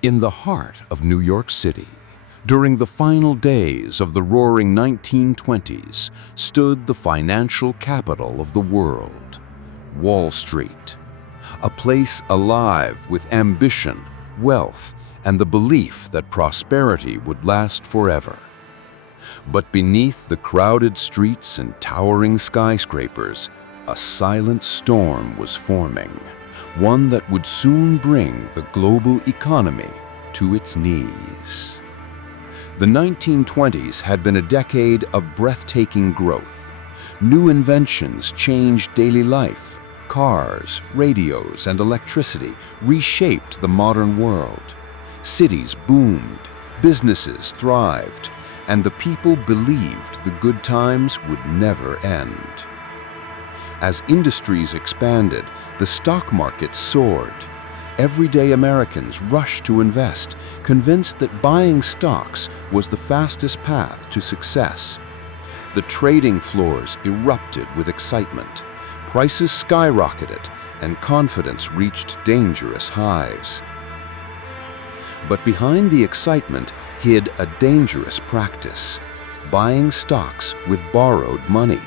In the heart of New York City, during the final days of the roaring 1920s, stood the financial capital of the world, Wall Street, a place alive with ambition, wealth, and the belief that prosperity would last forever. But beneath the crowded streets and towering skyscrapers, a silent storm was forming, one that would soon bring the global economy to its knees. The 1920s had been a decade of breathtaking growth. New inventions changed daily life. Cars, radios, and electricity reshaped the modern world. Cities boomed, businesses thrived, and the people believed the good times would never end. As industries expanded, the stock market soared. Everyday Americans rushed to invest, convinced that buying stocks was the fastest path to success. The trading floors erupted with excitement. Prices skyrocketed, and confidence reached dangerous highs. But behind the excitement hid a dangerous practice: buying stocks with borrowed money.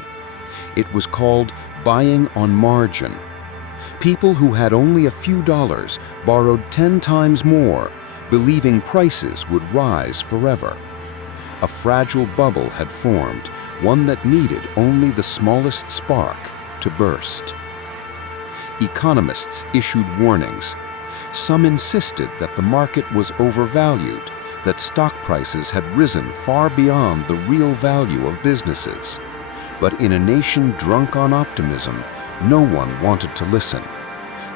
It was called buying on margin. People who had only a few dollars borrowed 10 times more, believing prices would rise forever. A fragile bubble had formed, one that needed only the smallest spark to burst. Economists issued warnings. Some insisted that the market was overvalued, that stock prices had risen far beyond the real value of businesses. But in a nation drunk on optimism, no one wanted to listen.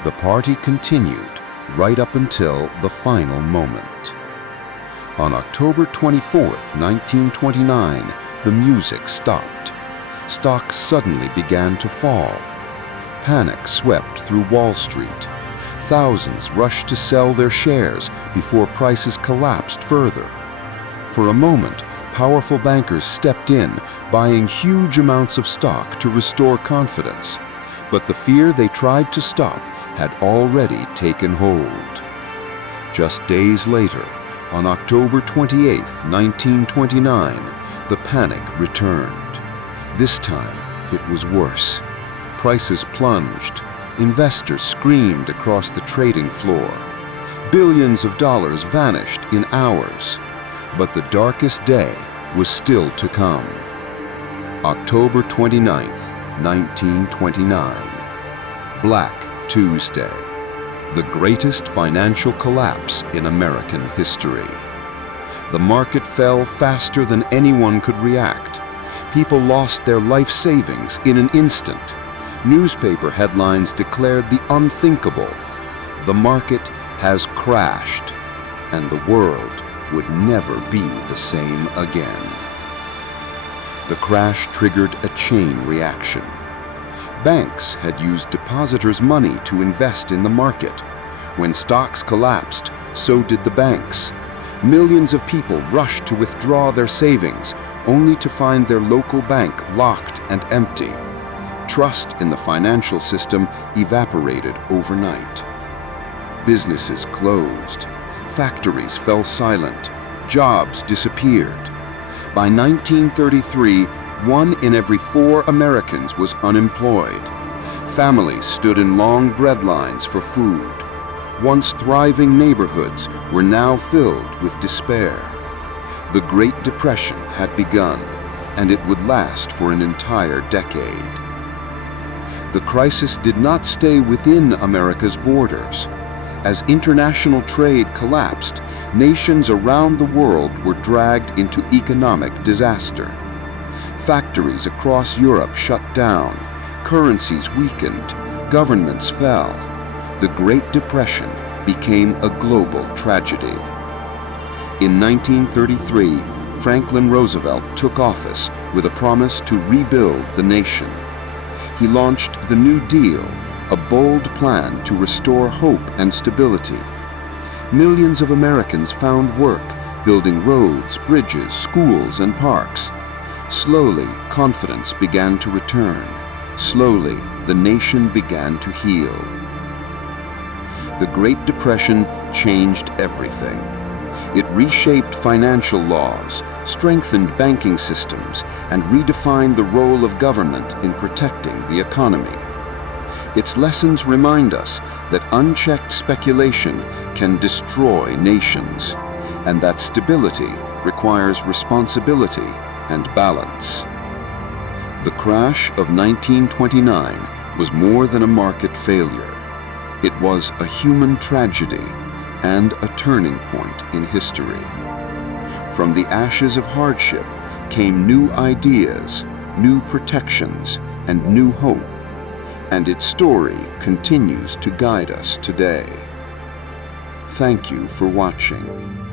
The party continued right up until the final moment. On October 24, 1929, the music stopped. Stocks suddenly began to fall. Panic swept through Wall Street. Thousands rushed to sell their shares before prices collapsed further. For a moment, powerful bankers stepped in, buying huge amounts of stock to restore confidence. But the fear they tried to stop had already taken hold. Just days later, on October 28, 1929, the panic returned. This time, it was worse. Prices plunged. Investors screamed across the trading floor. Billions of dollars vanished in hours. But the darkest day was still to come. October 29, 1929. Black Tuesday, the greatest financial collapse in American history. The market fell faster than anyone could react. People lost their life savings in an instant. Newspaper headlines declared the unthinkable. The market has crashed, and the world would never be the same again. The crash triggered a chain reaction. Banks had used depositors' money to invest in the market. When stocks collapsed, so did the banks. Millions of people rushed to withdraw their savings, only to find their local bank locked and empty. Trust in the financial system evaporated overnight. Businesses closed. Factories fell silent. Jobs disappeared. By 1933, 1 in every 4 Americans was unemployed. Families stood in long bread lines for food. Once thriving neighborhoods were now filled with despair. The Great Depression had begun, and it would last for an entire decade. The crisis did not stay within America's borders. As international trade collapsed, nations around the world were dragged into economic disaster. Factories across Europe shut down, currencies weakened, governments fell. The Great Depression became a global tragedy. In 1933, Franklin Roosevelt took office with a promise to rebuild the nation. He launched the New Deal, a bold plan to restore hope and stability. Millions of Americans found work building roads, bridges, schools, and parks. Slowly, confidence began to return. Slowly, the nation began to heal. The Great Depression changed everything. It reshaped financial laws, strengthened banking systems, and redefined the role of government in protecting the economy. Its lessons remind us that unchecked speculation can destroy nations, and that stability requires responsibility and balance. The crash of 1929 was more than a market failure. It was a human tragedy and a turning point in history. From the ashes of hardship came new ideas, new protections, and new hope, and its story continues to guide us today. Thank you for watching.